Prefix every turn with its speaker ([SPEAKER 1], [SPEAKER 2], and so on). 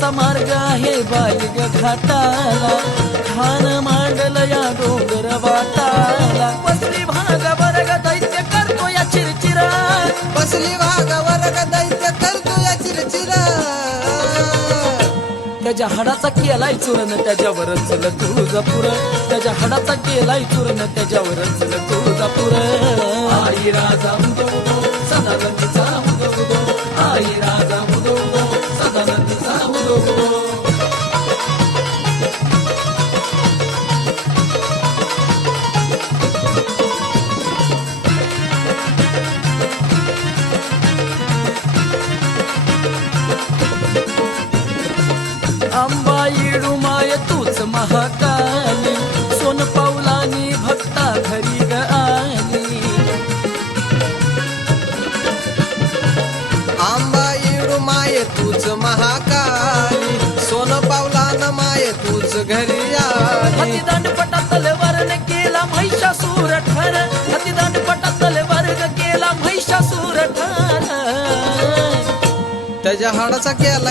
[SPEAKER 1] जाण्याचा मार्ग आहे बालिग घाटाला. खान मांडल या डोंगर वाटाला. बसली भाग वर्ग दैत्य करतो या चिरचिरा
[SPEAKER 2] बसली वाघ वर्ग दैत्य करतो या चिरचिरा
[SPEAKER 1] त्याच्या हाडाचा केलाय चुरण त्याच्यावर चल तुळजापूर. त्याच्या हाडाचा केलाय चुरण त्याच्यावर चल तुळजापूर. आई राजा अंबाई डुमाय तूच महाकाली. सोन पावलानी भक्ता घरी ग आली.
[SPEAKER 2] आंबा इडू माय तूच महाकाली. सोन पावलान माय तूच घरी आली.
[SPEAKER 1] हातीदांड पटा तलवारने केला महिषासूर ठार. हातीदांड पटा तलवार केला महिषासूर ठार.
[SPEAKER 2] त्याच्या हाडाचा केला